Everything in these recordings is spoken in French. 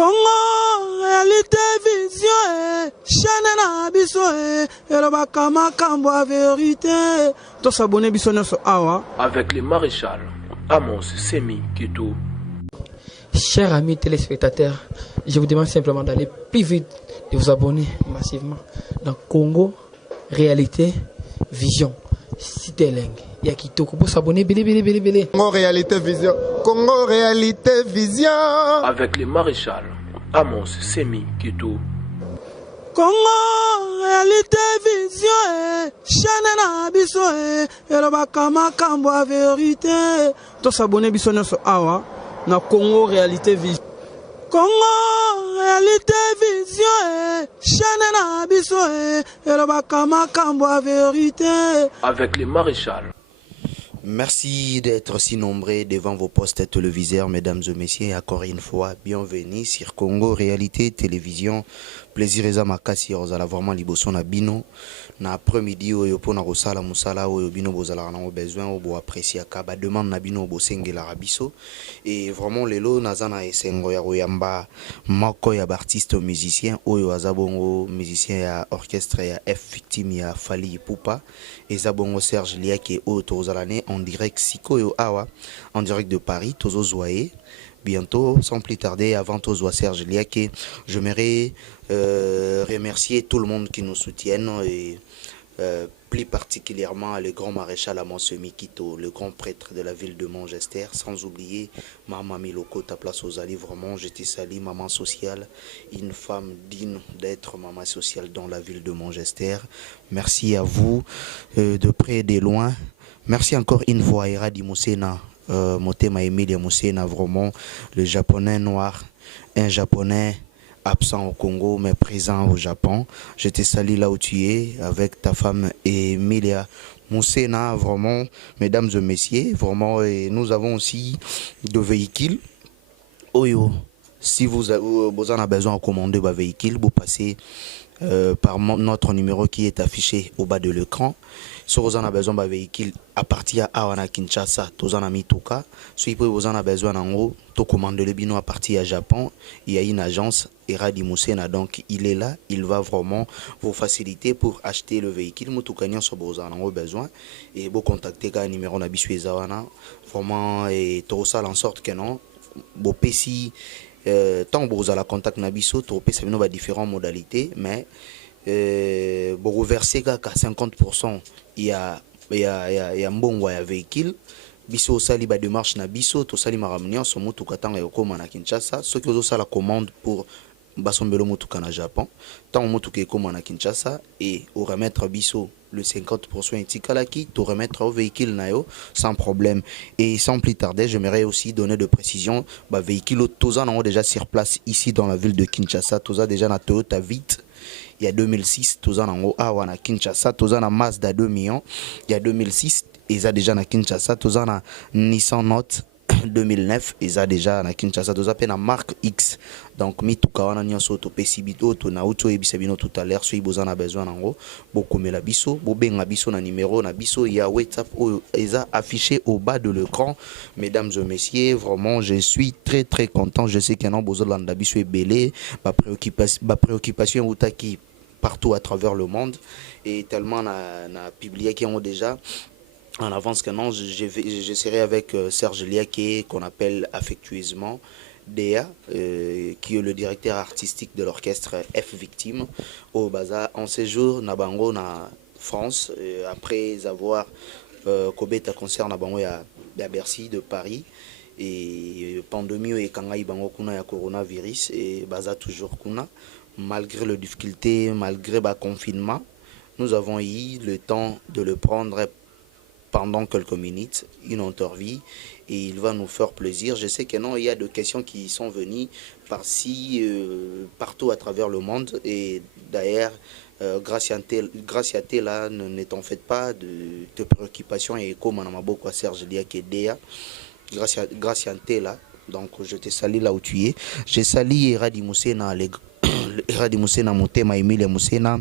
Congo, réalité, vision, chaîne na biso, et le bakama kambo vérité. Tous s'abonner biso na so awa. Avec le maréchal Amos Semi Kito. Chers amis téléspectateurs, je vous demande simplement d'aller plus vite, de vous abonner massivement dans Congo, réalité, vision. Cité Leng. Il y a qui pour s'abonner, belé. Congo, réalité, vision. Congo, réalité, vision. Avec le maréchal Amos Semi Kito. Congo, réalité, vision, chaîne na biso, et le bakama kambo vérité. Tous s'abonner biso na so awa. Na Congo, réalité, vision. Congo, réalité, vision, chaîne na biso, et le bakama kambo vérité. Avec le maréchal. Merci d'être si nombreux devant vos postes téléviseurs, mesdames et messieurs. Encore une fois, bienvenue sur Congo Réalité Télévision. Plaisir eza makasi ozala vraiment liboso na bino na après-midi oyo pona kosala musala oyo bino bozala na besoin obo apprécier ka ba demande na bino bo sengela rabiso et vraiment lelo nazana esengo ya koyamba moko ya artiste musicien oyo azabongo musicien ya orchestre ya F Victime ya Fally Ipupa ezabongo Serge Liake oyo tozala ne en direct sikoyo awa en direct de Paris tozo zoaye bientôt, sans plus tarder, avant tous Serge Liake, j'aimerais remercier tout le monde qui nous soutienne et plus particulièrement le grand maréchal Amos Semi Kito, le grand prêtre de la ville de Manchester, sans oublier Maman Miloko, ta place aux alliés, vraiment, je te salue, maman sociale, une femme digne d'être maman sociale dans la ville de Manchester. Merci à vous, de près et de loin. Merci encore une fois à Eradi Moussena. Motema Emilia Moussena, vraiment le japonais noir, un japonais absent au Congo mais présent au Japon. Je te salue là où tu es avec ta femme Emilia Moussena, vraiment, mesdames et messieurs, vraiment, et nous avons aussi deux véhicules. Oyo, si vous en avez besoin de commander un véhicule, vous passez par notre numéro qui est affiché au bas de l'écran. Si vous en avez besoin d'un véhicule à partir à Awana Kinshasa, vous en avez mis tout cas. Si vous en avez besoin en haut, vous commandez le bino à partir à Japon. Il y a une agence, Eradi Moussena, donc il est là. Il va vraiment vous faciliter pour acheter le véhicule. Vous vous en avez besoin. Et vous contactez le numéro Nabisu Ezawana. Vraiment, et tout ça en sorte que non. Vous PC, tant que vous avez contact Nabiso, vous PC différentes modalités, mais vous versez qu'à 50%. Il y a un bon véhicule. Biso sali ba démarche na biso to sali maramnia so mutu katanga yokoma na Kinshasa ceux qui ont la commande pour basombelo mutu kana Japon tant mutu ke koma na Kinshasa et au remettre biso le 50% etikalaki to remettre au véhicule nayo sans problème et sans plus tarder j'aimerais aussi donner de précision ba véhicule toza na déjà sur place ici dans la ville de Kinshasa toza déjà na Toyota Vite. Il y a 2006, tous en Awa na Kinshasa, tous en Mazda 2 millions. Il y a 2006, ils ont déjà na Kinshasa, tous en Nissan Note 2009, ils ont déjà na Kinshasa, tous en marque X. Donc, mi tout kawana nyoso to pesibito to na auto ebisabino tout à l'heure, si vous en avez besoin en gros, beaucoup mais la biso, bobenga biso na numéro na biso, il y a WhatsApp, ils ont affiché au bas de l'écran. Mesdames et messieurs, vraiment, je suis très très content. Je sais qu'il y a un besoin de biso est belé, ma préoccupation ou qui partout à travers le monde et tellement na publié qui ont déjà en avance que non je serai avec Serge Liake qu'on appelle affectueusement Dea qui est le directeur artistique de l'orchestre F Victime au Baza en séjour na bango na France après avoir Kobeta concert na bango ya Bercy de Paris et pandémie et kangai bango kuna ya coronavirus et Baza toujours kuna. Malgré les difficultés, malgré le confinement, nous avons eu le temps de le prendre pendant quelques minutes, une interview, et il va nous faire plaisir. Je sais que non, il y a des questions qui sont venues par-ci, partout à travers le monde, et d'ailleurs, grâce à là, ne t'en faites pas de préoccupations, et comme on a beaucoup à Serge Liake Dea, grâce à là, donc je te salue là où tu es. Je salue Eradi Moussena, Eradi Moussena Motema Emilia Moussena,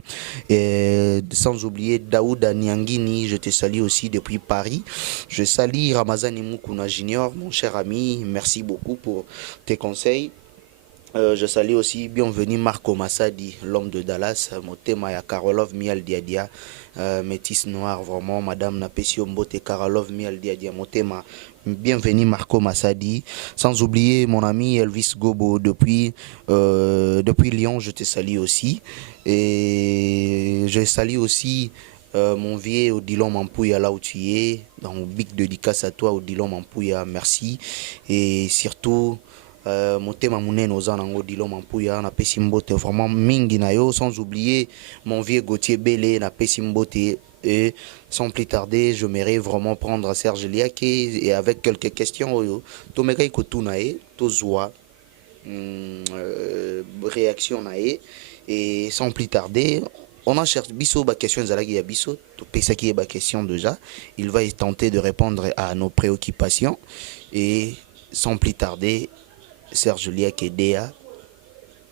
sans oublier Daouda Niangini, je te salue aussi depuis Paris. Je salue Ramazani Mukuna Junior, mon cher ami, merci beaucoup pour tes conseils. Je salue aussi, bienvenue Marco Massadi, l'homme de Dallas, Motema ya Karolov Mial Diadia, métis noir, vraiment, Madame Napesio Mbote Karolov Mial Diadia, Motema. Bienvenue Marco Massadi. Sans oublier mon ami Elvis Gobo depuis Lyon, je te salue aussi. Et je salue aussi mon vieux Odilon Mampouya là où tu es. Donc big dédicace à toi Odilon Mampouya, merci. Et surtout motema munene oza nango Dilo Mampuya na pesi mbote vraiment mingi na yo, sans oublier mon vieux Gauthier Bélé na pesi mbote. Et sans plus tarder, je m'aimerais vraiment prendre Serge Liaké et avec quelques questions to meka ikotu nae to zwa réaction nae. Et sans plus tarder, on a cherché biso ba question zalaki ya biso to pesa ki ba question déjà, il va tenter de répondre à nos préoccupations. Et sans plus tarder, Serge Liaké Dea,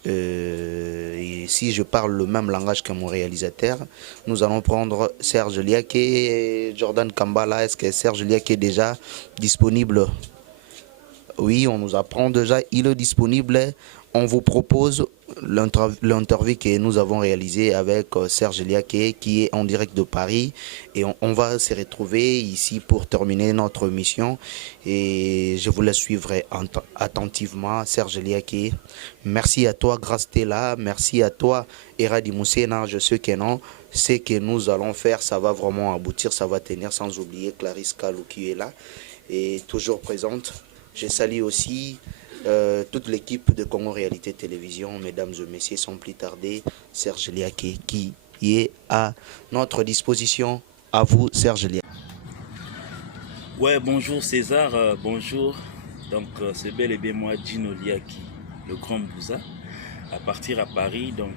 et si je parle le même langage que mon réalisateur, nous allons prendre Serge Liaké et Jordan Kambala. Est-ce que Serge Liaké est déjà disponible? Oui, on nous apprend déjà, il est disponible. On vous propose l'interview que nous avons réalisée avec Serge Liaké qui est en direct de Paris, et on va se retrouver ici pour terminer notre mission, et je vous laisse suivre attentivement. Serge Liaké, merci à toi Grace Tela, merci à toi Eradi Moussena. Je sais que non, ce que nous allons faire, ça va vraiment aboutir, ça va tenir, sans oublier Clarisse Kalou qui est là et toujours présente. Je salue aussi toute l'équipe de Congo Réalité Télévision, mesdames et messieurs, sans plus tarder, Serge Liaké qui est à notre disposition. À vous, Serge Liaké. Ouais, bonjour César, bonjour. Donc, c'est bel et bien moi, Gino Liaki, le grand Bouza, à partir à Paris. Donc,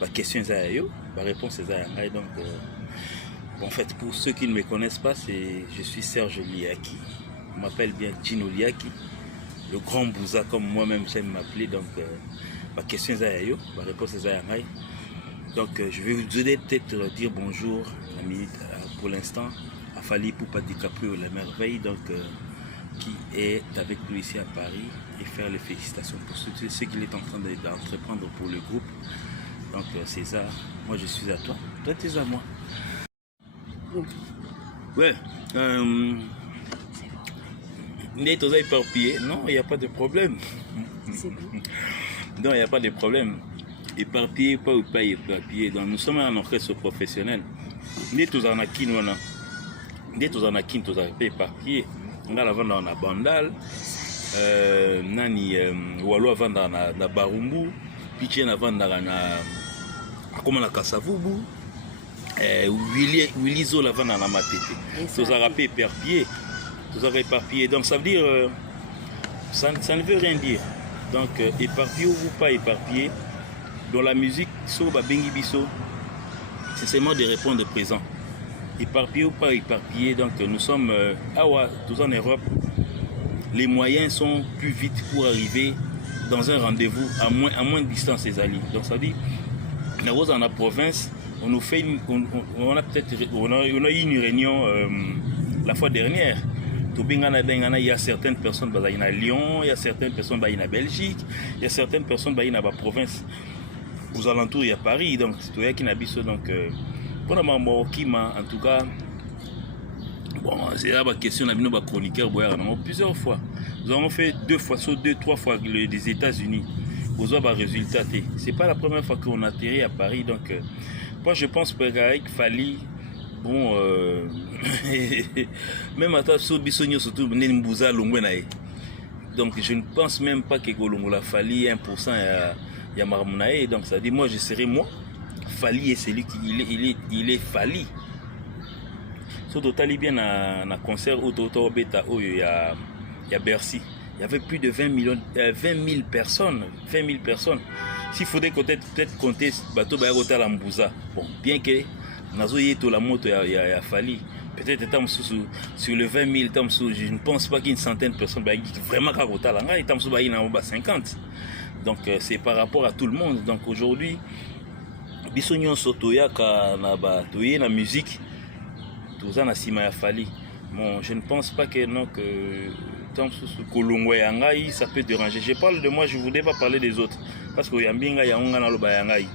la question est à eux, la réponse est à eux. Donc, en fait, pour ceux qui ne me connaissent pas, je suis Serge Liaki. On m'appelle bien Gino Liaki, le grand Bouza, comme moi-même j'aime m'appeler. Donc, ma question est à eux, la réponse est à eux. Donc, je vais vous peut-être dire bonjour pour l'instant à Fally Ipupa DiCaprio, la merveille, donc, qui est avec nous ici à Paris, et faire les félicitations pour ce qu'il est en train d'entreprendre pour le groupe. Donc, César, moi je suis à toi, toi tu es à moi. Ouais. N'est aux éparpillés? Non, il n'y a pas de problème. Non, il n'y a pas de problème. Éparpillé, pas ou pas éparpillé. Donc, nous sommes un orchestre professionnel. N'est aux anakin, n'est aux anakin, tous à éparpillé. On a la vente dans la bandale. Nani, Wallo avant dans la barumbu. Piché na vente dans la. Comment la Kassavubu. Willy Zo la vente dans la matete. Tous à rapper éparpillé. Tous à éparpillé. Donc, ça veut dire. Ça ne veut rien dire. Donc, éparpillé ou pas éparpillé. Dans la musique, c'est seulement de répondre présent. Éparpillé ou pas éparpillé, donc nous sommes tous en Europe. Les moyens sont plus vite pour arriver dans un rendez-vous à moins de distance des alliés. Donc ça dit, dans la province, on nous fait on a eu une réunion la fois dernière. Il y a certaines personnes à Lyon, il y a certaines personnes à Belgique, il y a certaines personnes à la province. Aux alentours, il y a Paris, donc c'est toi qui n'habite. Donc, pour la maman, en tout cas, bon, c'est là la question, on a vu nos chroniqueurs plusieurs fois. Nous avons fait 2-3 fois les États-Unis. Vous avez un résultat. C'est pas la première fois qu'on atterrit à Paris. Donc, moi, je pense que Fally, bon, même à Bissonio, surtout, donc, je ne pense même pas que Golongola Fally 1%. Il y a Marmonae, donc ça dit moi je serai moi. Fally est celui qui il est Fally. Surtout bien un concert au Beta il y a Bercy. Il y avait plus de 20 000 personnes. 20 000 personnes. S'il faudrait peut-être compter bateau Bayarota Lambouza. Bon, bien que Nazo Yeto la moto il y a Fally. Peut-être sur le 20 000, je ne pense pas qu'il y ait une centaine de personnes vraiment Karota Langa, et 50. Donc c'est par rapport à tout le monde. Donc aujourd'hui, Bissonyon Sotoya Toye la musique, tout ça na Sima Fally. Bon, je ne pense pas que non que Kolongwe Yangai, ça peut déranger. Je parle de moi, je ne voudrais pas parler des autres. Parce que Yambinga Yanga Naloba Yangai.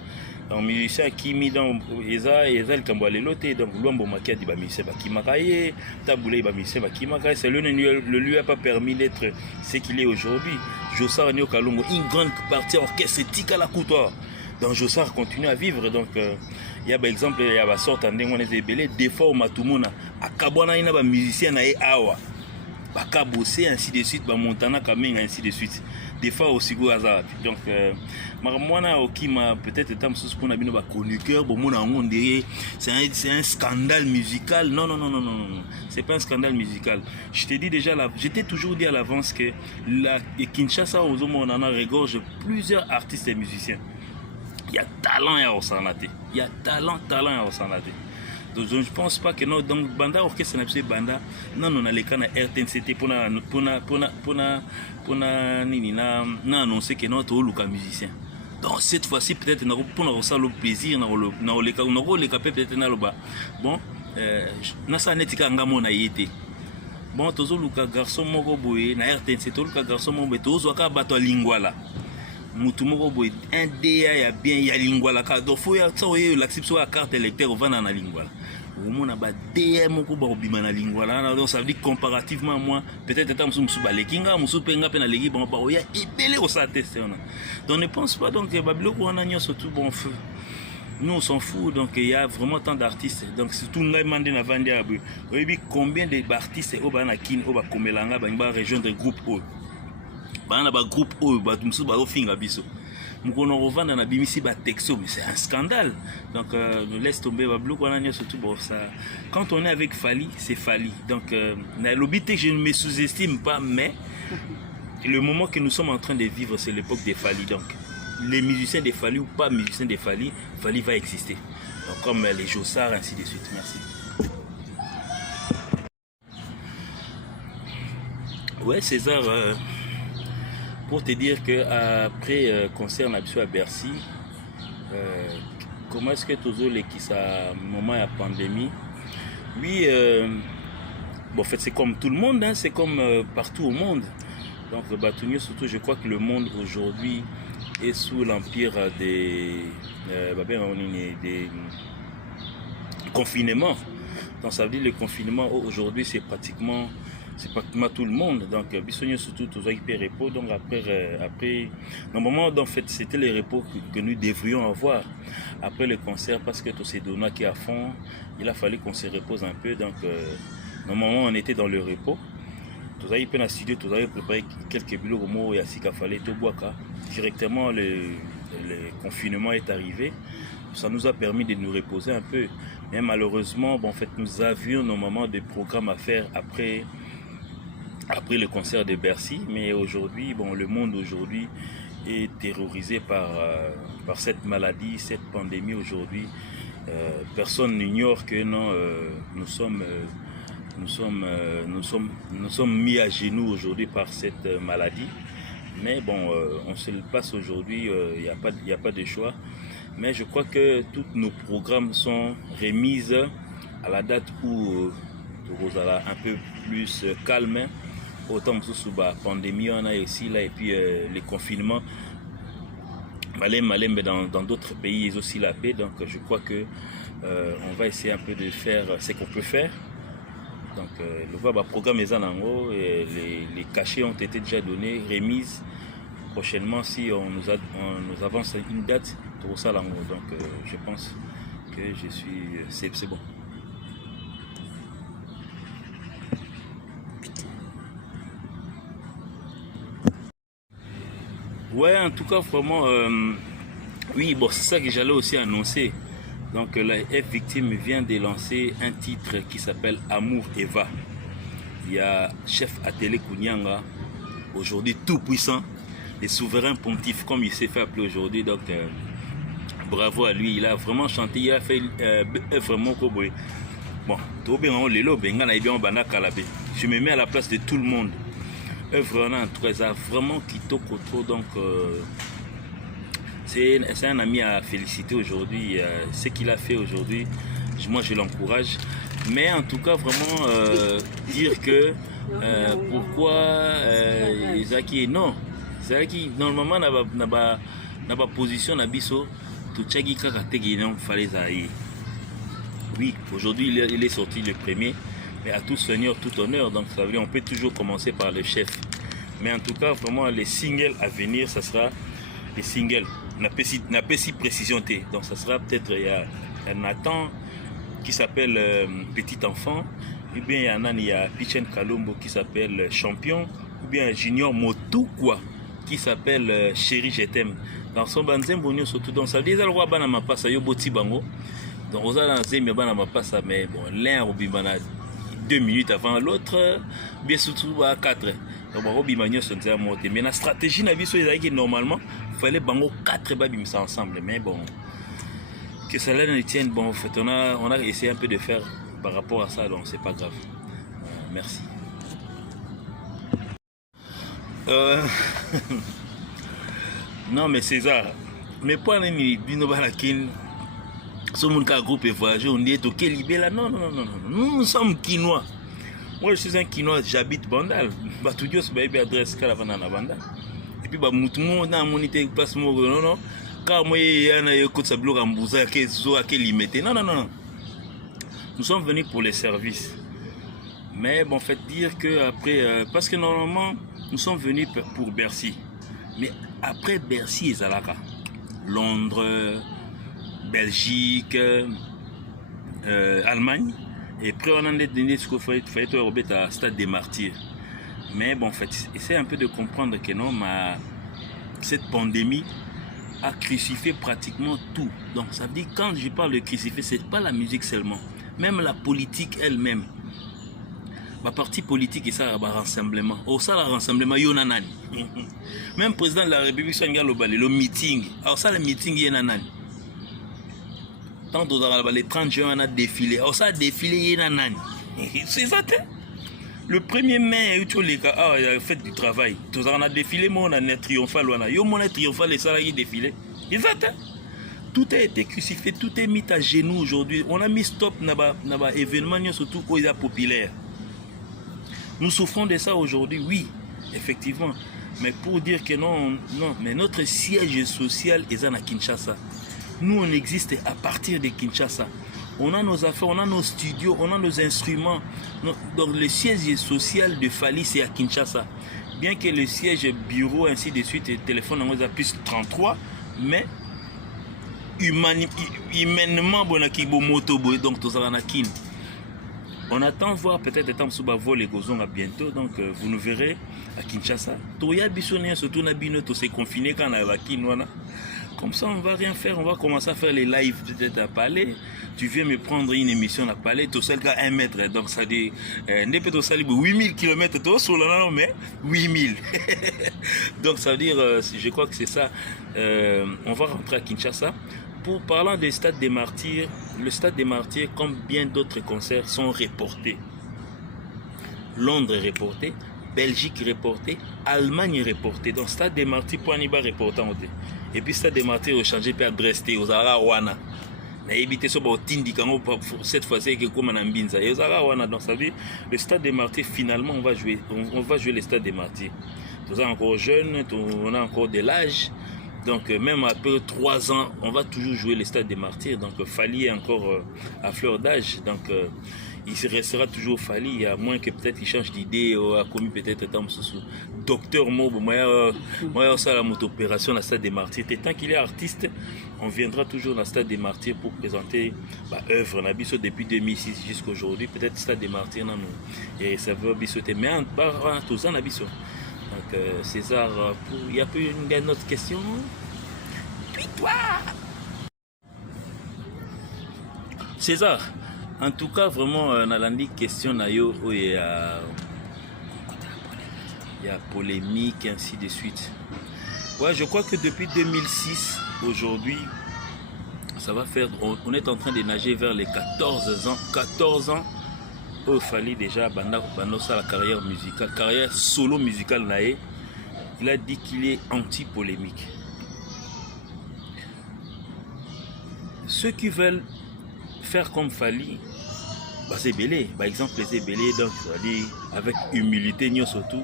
Donc, musicien qui mis dans Eza le Kamboalé Loté, donc Luambo Makia dit Bamise Bakimakaye, Taboulé Bamise Bakimakaye, c'est le lui a pas permis d'être ce qu'il est aujourd'hui. Jossar Nyo Kalongo, une grande partie orchestrétique à la couture. Donc Jossar continue à vivre. Donc il y a par exemple, il y a une sorte de des fois au Matumona, à Kabwana il y a des musiciens na Awa, Baka Bossé ainsi de suite, Montana Kameng ainsi de suite. Des fois aussi go hasard. Donc Maramwana Okima peut-être tant sous qu'on a bien ba chroniqueur, bon mon on dirait c'est un scandale musical. Non, c'est pas un scandale musical. Je t'ai dit déjà j'étais toujours dit à l'avance que la Kinshasa aux hommes on en a regorge plusieurs artistes et musiciens. Il y a talent à Osanaté. Il y a talent à Osanaté. Donc je ne pense pas que non donc banda orchestre n'a banda non on a les cas na RTNCT pour nini na annoncer que non to luka musicien. Donc cette fois-ci peut-être pour nous ça le plaisir na le cas peut-être na loba. Bon na ça netika ngamo na yete. Bon tozo luka garçon moko boye na RTNCT to luka garçon moko tozo ka bato lingwala. Mutu moko boye un DA ya bien ya lingwala ka do faut ya ça oye l'acception à carte électeur vana na lingwala. Au moins ba DA moko ba obima na lingwala donc ça veut dire comparativement à moi peut-être tant musu ba lekinga musu penga pe na legi ba ba oya ibele o sa tester on. Donc ne pense pas donc babilo ko na nyo surtout bon feu. Nous on s'en fout donc il y a vraiment tant d'artistes donc surtout ngai mande na vandi abu. Oyebi combien d'artistes au ba na kin au ba komelanga ba rejoindre groupe o. Bana ba groupe o ba tumsu ba ofinga biso mukono rovanda na bimisi ba texto mais c'est un scandale donc laisse tomber ba bloc wana surtout bon ça quand on est avec Fally c'est Fally donc na lobité je ne me sous-estime pas mais le moment que nous sommes en train de vivre c'est l'époque des Fally donc les musiciens de Fally ou pas musiciens de Fally va exister donc comme les Jossar ainsi de suite. Merci. Ouais César pour te dire que après concert à Bercy, comment est-ce que tu les qui ça moment à pandémie? Oui, bon en fait c'est comme tout le monde, hein, c'est comme partout au monde. Donc Batounio surtout, je crois que le monde aujourd'hui est sous l'empire des confinements. Donc ça veut dire le confinement aujourd'hui c'est pratiquement tout le monde. Donc Bissonnier surtout tous hyper repos. Donc après normalement en fait c'était les repos que nous devrions avoir après le concert parce que tous ces données qui à fond il a fallu qu'on se repose un peu. Donc normalement on était dans le repos. Tous avez peine à studio, tous avez préparé quelques bulots au mot et à Sika fallait tout boire. Directement le confinement est arrivé. Ça nous a permis de nous reposer un peu. Mais malheureusement bon en fait nous avions normalement des programmes à faire après le concert de Bercy, mais aujourd'hui, bon, le monde aujourd'hui est terrorisé par cette maladie, cette pandémie aujourd'hui. Personne n'ignore que non, nous sommes mis à genoux aujourd'hui par cette maladie. Mais bon, on se le passe aujourd'hui, il n'y a pas de choix. Mais je crois que tous nos programmes sont remis à la date où vous allez un peu plus calme. Autant sous la pandémie on a aussi là et puis les confinements malem dans d'autres pays ils ont aussi la paix donc je crois que on va essayer un peu de faire ce qu'on peut faire donc le programme est en haut et les cachets ont été déjà donnés remises prochainement si on nous avance une date pour ça là donc je pense que c'est bon. Ouais, en tout cas, vraiment, oui, bon, c'est ça que j'allais aussi annoncer. Donc, la F Victime vient de lancer un titre qui s'appelle Amour Eva. Il y a chef Atélé Kounyanga, aujourd'hui tout puissant, les souverains pontifs, comme il s'est fait appeler aujourd'hui. Donc, bravo à lui, il a vraiment chanté, il a fait vraiment cowboy. Bon, je me mets à la place de tout le monde. Œuvre en tout cas vraiment kitoko trop donc c'est un ami à féliciter aujourd'hui ce qu'il a fait aujourd'hui moi je l'encourage mais en tout cas vraiment dire que pourquoi Izaki non. C'est qui normalement n'a pas position na biso to tchagi kaka tegi non fallait zaï. Oui, aujourd'hui il est sorti le premier, mais à tout seigneur tout honneur, donc ça veut dire on peut toujours commencer par le chef. Mais en tout cas vraiment les singles à venir ça sera les singles. N'a pas si précision t. Donc ça sera peut-être il y a Nathan qui s'appelle Petit Enfant, ou bien il y a Pichen Kalombo qui s'appelle Champion, ou bien Junior Motukwa qui s'appelle Chéri je t'aime. Dans son banzem bonio surtout donc ça veut dire le roi bana mapasa yo boti bango. Donc aux dans zem bana mapasa mais bon l'un au bibana 2 minutes avant l'autre bien surtout à 4. Donc bon bimagno son ça monter mais la stratégie na biso ezaki normalement fallait bango 4 babimisa ensemble mais bon que cela ne tienne bon en fait on a essayé un peu de faire par rapport à ça donc c'est pas grave. Merci. Non mais César, mais pas ni bino balakin. Sommes un groupe et voyageur, on est au Kelibela. Non, nous sommes Quinois. Moi je suis un Quinois, j'habite Bandal. Bah tout Dieu, c'est bien adresse caravane à Bandal. Et puis bah mouton dans mon été place non. Car moi il y a un écoute ça bloque en bouza qui zo à quel limité. Non. Nous sommes venus pour les services. Mais bon, fait dire que après, parce que normalement, nous sommes venus pour Bercy. Mais après Bercy et Zalaka, Londres, Belgique, Allemagne, et après on a donné ce qu'il fallait remettre à Stade des Martyrs. Mais bon, en fait, essayez un peu de comprendre que non, cette pandémie a crucifié pratiquement tout. Donc ça veut dire quand je parle de crucifier, c'est pas la musique seulement, même la politique elle-même. Ma parti politique et ça va rassemblement. Oh ça le rassemblement yonanani. Même président de la République Sanga le meeting. Alors ça le meeting yonanani. Tant d'autres les 30 juin on a défilé. Alors ça défilé yonanani. C'est ça. Le 1er mai il a fait du travail. Tous on a défilé mon on a triomphal on a yo mon triomphal les salariés défilé. C'est ça. Tout a été crucifié, tout est mis à genoux aujourd'hui. On a mis stop naba événement surtout où il est populaire. Nous souffrons de ça aujourd'hui, oui, effectivement. Mais pour dire que non, mais notre siège social est à Kinshasa. Nous, on existe à partir de Kinshasa. On a nos affaires, on a nos studios, on a nos instruments. Donc le siège social de Fali, c'est à Kinshasa. Bien que le siège bureau, ainsi de suite, et téléphone, on a plus 33, mais humainement, donc tout ça, on a Kin. On attend voir peut-être étant sous vol et gozon à bientôt, donc vous nous verrez à Kinshasa. Toya Bissonien surtout Nabino, tout s'est confiné quand on a la Kinwana. Comme ça, on va rien faire, on va commencer à faire les lives peut-être à Palais. Tu viens me prendre une émission à Palais, tout seul qu'à 1 mètre, donc ça dit, n'est pas tout ça, 8000 km, tout sur le mais 8000. Donc ça veut dire, je crois que c'est ça, on va rentrer à Kinshasa. Pour parlant du Stade des Martyrs, le Stade des Martyrs, comme bien d'autres concerts, sont reportés. Londres est reporté, Belgique est reporté, Allemagne est reporté. Donc Stade des Martyrs, pour Aniba reporté. Et puis Stade des Martyrs est changé puis adressé aux Arawana. Cette fois-ci, comme en Ambinza. Donc ça veut dire, le Stade des Martyrs, finalement, on va jouer le Stade des Martyrs. Nous sommes encore jeunes, on a encore de l'âge. Donc même après 3 ans, on va toujours jouer le Stade des Martyrs. Donc Fali est encore à fleur d'âge. Donc il restera toujours Fali, à moins que peut-être il change d'idée, a commis peut-être tant sous docteur Mobo, moi ça la opération dans le Stade des Martyrs. Et tant qu'il est artiste, on viendra toujours dans le Stade des Martyrs pour présenter œuvre. On a biso depuis 2006 jusqu'à aujourd'hui, peut-être Stade des Martyrs non, et ça veut bisoter. Mais en parlant tous en abisso. Donc César, il y a plus une autre question. Puis toi César, en tout cas vraiment Nalandi question nayo où il y a polémique ainsi de suite. Ouais, je crois que depuis 2006 aujourd'hui ça va faire, on est en train de nager vers les 14 ans. Il fallait déjà Banosa la carrière musicale, carrière solo musicale naé. Il a dit qu'il est anti-polémique. Ceux qui veulent faire comme Fali, c'est belé. Par exemple, c'est belé, donc, c'est-à-dire, avec humilité, surtout.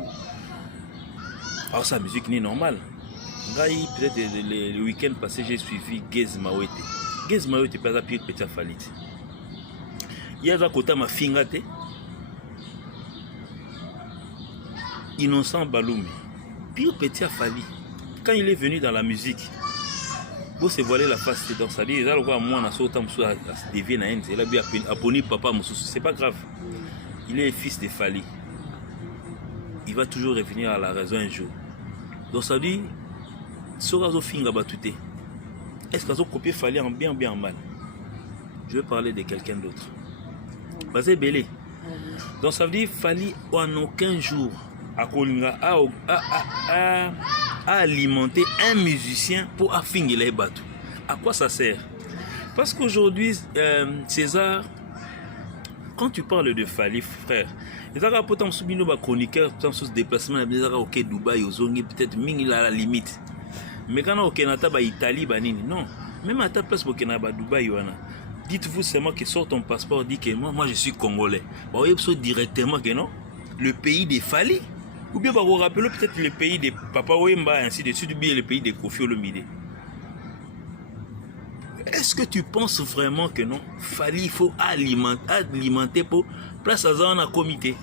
Alors, sa musique n'est normale. Peut-être le week-end passé, j'ai suivi Gez Mawete. Gez Mawete, pas à pire petit falit. Il y a un côté ma fingate. Innocent Baloumi. Pire petit Fali. Quand il est venu dans la musique, vous se voilez la face, donc ça dit, là, moi, on a sauté à se dévier na haine. Il a bien appelé papa, c'est pas grave. Il est fils de Fali. Il va toujours revenir à la raison un jour. Donc ça dit, Sorazo Finga Batouté. Est-ce que vous copiez Fali en bien ou bien en mal? Je vais parler de quelqu'un d'autre. Basé Belé. Donc ça veut dire Fali en aucun jour à alimenter un musicien pour affinguer les bateaux. À quoi ça sert? Parce qu'aujourd'hui, César, quand tu parles de Fali, frère, les Arabes pourtant subissent nos chroniqueurs, pourtant déplacement, les Arabes ok Dubaï, aux Zongi, peut-être ming à la limite. Mais quand on est en Italie, non, même à ta place pour Kenaba Dubaï, dites-vous seulement que sort ton passeport, dit que moi je suis congolais. Vous voyez directement que non, le pays des Fali. Ou bien vous rappelez peut-être le pays des Papa Wemba, ainsi de suite, ou bien le pays des Kofi Olomide. Est-ce que tu penses vraiment que non, Fali, il faut alimenter pour place à un comité?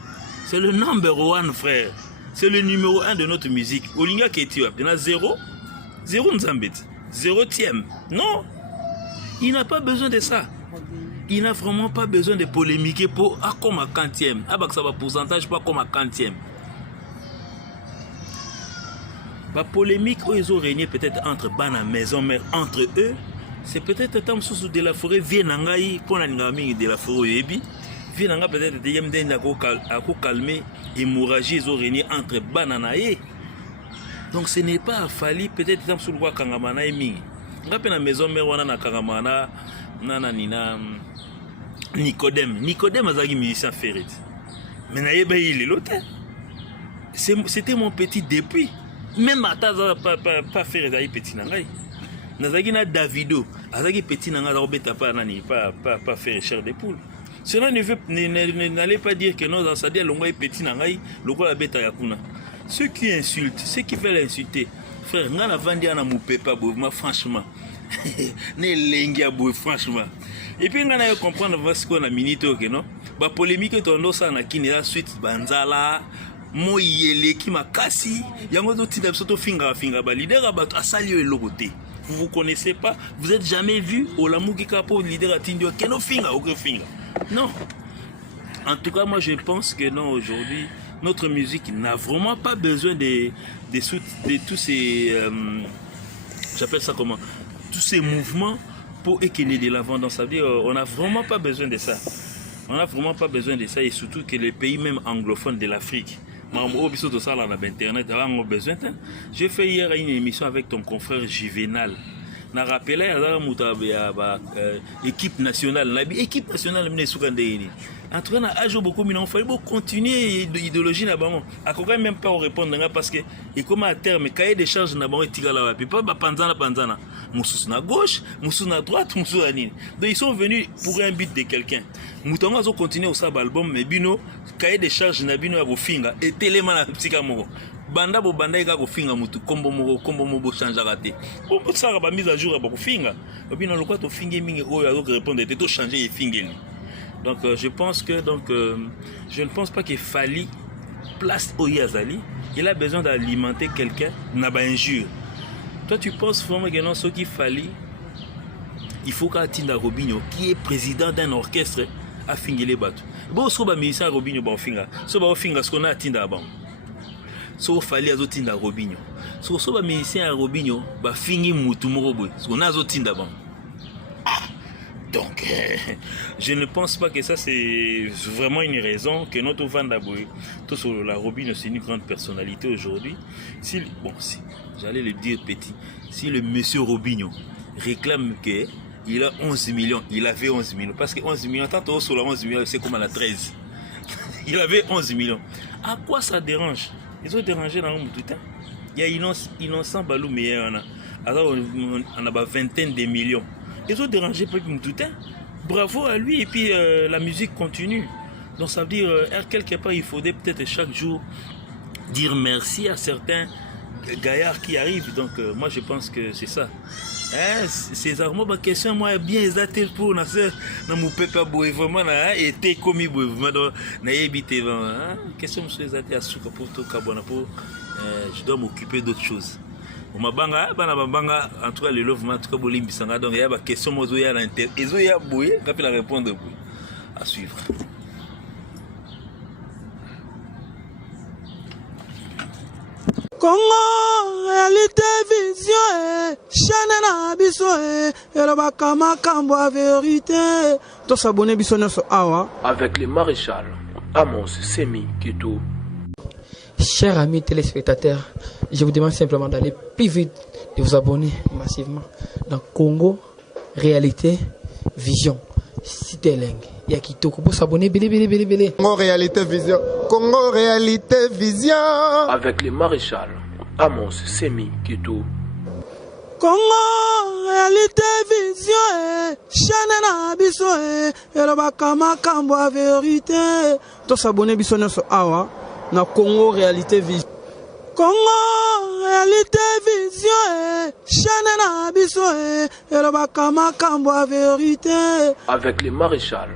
C'est le number one, frère. C'est le numéro 1 de notre musique. Olinga Keti, il y a 0 Nzambet, 0e. Non, il n'a pas besoin de ça. Il n'a vraiment pas besoin de polémiquer pour comme à 40e. Ça va pourcentage pas comme à 40e. La polémique où ils ont régné peut-être entre Bana Maison Mère, entre eux, c'est peut-être tant sous de la forêt Vienangaï pour la ngaming de la forêt Ebi. Vienanga peut-être des yemden à calmer hémorragie ils ont régné entre Bananae. Donc ce n'est pas Fali peut-être tant sous le roi Kangamana et Ming. Rappelez la Maison Mère on a Kangamana, nana nina Nicodème. Nicodème a zagi musicien ferret. Mais naïba il est l'autre. C'était mon petit depuis. Même à ta pas faire des petits nangai. Nazagi na Davido, azagi petit nanga robeta pas nani pas faire chair de poule. Cela n'allait pas dire que non dans sa dia longa petit nangai, logo la beta yakuna. Ceux qui insultent, ceux qui veulent insulter, frère, ngana vandia na mupepa bouma franchement. Ne lengia bou franchement. Et puis ngana yo comprendre ce qu'on a minito que non. Ba polémique tondo ça na kini la suite banzala. Moyele qui m'a cassé, yango do tinda soto finga ba leader abato asali yo logoté. Vous connaissez pas, vous êtes jamais vu au lamu qui capo leader atindio keno finga ou que finga. Non. En tout cas, moi je pense que non aujourd'hui, notre musique n'a vraiment pas besoin de tous ces j'appelle ça comment? Tous ces mouvements pour équilibrer de l'avant. Donc ça veut dire on n'a vraiment pas besoin de ça. On n'a vraiment pas besoin de ça et surtout que les pays même anglophones de l'Afrique. J'ai fait hier une émission avec ton confrère Juvenal. Na rappelé équipe nationale. L'équipe nationale en tout cas, il beaucoup il fallait continuer l'idéologie là-bas. À quoi même pas répondre parce que et comme à terme cahier des charges là-bas et tirer là-bas. Puis pas panzana. Moussous na gauche, moussous na droite, moussous à nini. Donc ils sont venus pour un but de quelqu'un. Moutonga ont continué au sab album mais bino cahier des charges na bino à vos finga et téléman à psika moko. Banda bo banda ika ko finga mutu kombo mobo changer raté. Bon ça ba mise à jour ba ko finga. Bino lokwa to finge mingi ko ya ko répondre te to changer et finge. Donc je pense que je ne pense pas qu'il fallait place au Yazali. Il a besoin d'alimenter quelqu'un n'a pas injure. Toi tu penses vraiment que non ce qu'il fallait il faut qu'Atinda Robinho qui est président d'un orchestre a fingé les bateaux. Bon so ba ministre Robinho ba finga. So ba finga ce qu'on a Atinda ba. So fallait azotinda Robinho. So ba ministre Robinho ba fingi mutu moko boy. Ce qu'on a azotinda ba. Donc, je ne pense pas que ça c'est vraiment une raison que notre Vandaboué, tout sur la Robinho, c'est une grande personnalité aujourd'hui. Si j'allais le dire petit, si le monsieur Robinho réclame qu'il a 11 millions, il avait 11 millions, parce que 11 millions, tant sur la 11 millions, c'est comme à la 13. Il avait 11 millions. À quoi ça dérange? Ils ont dérangé dans le tout temps. Il y a Innocent Balou, mais on a une vingtaine de millions. Ils ont dérangé pour tout le temps. bravo à lui. Et puis la musique continue. Donc ça veut dire, quelque part, il faudrait peut-être chaque jour dire merci à certains gaillards qui arrivent. Donc moi je pense que c'est ça. Ces armes, ma question, moi, bien exacté pour na mon peuple boy vraiment na été commis boy vraiment na éviter question monsieur exacté à souka pour tout cabana pour je dois m'occuper d'autres choses. Mabanga bana banga en tout cas le love en tout cas bolimbi sanga donc il y a ba question mozo ya na inter ezo ya boy capable à répondre à suivre. Congo réalité vision chaîne na biso elobaka makambo a vérité to s'abonner biso nyonso awa avec le maréchal Amos Semi Kito. Chers amis téléspectateurs, je vous demande simplement d'aller plus vite, de vous abonner massivement dans Congo réalité vision Citeleng. Il y a qui pour s'abonner belé. Congo réalité vision. Congo réalité vision. Avec le maréchal Amos Semi Kito. Congo réalité vision chaîne na biso elobaka makambo a vérité to s'abonner biso nyonso awa na Congo réalité vision. Congo réalité vision chaîne na biso elobaka makambo a vérité avec le maréchal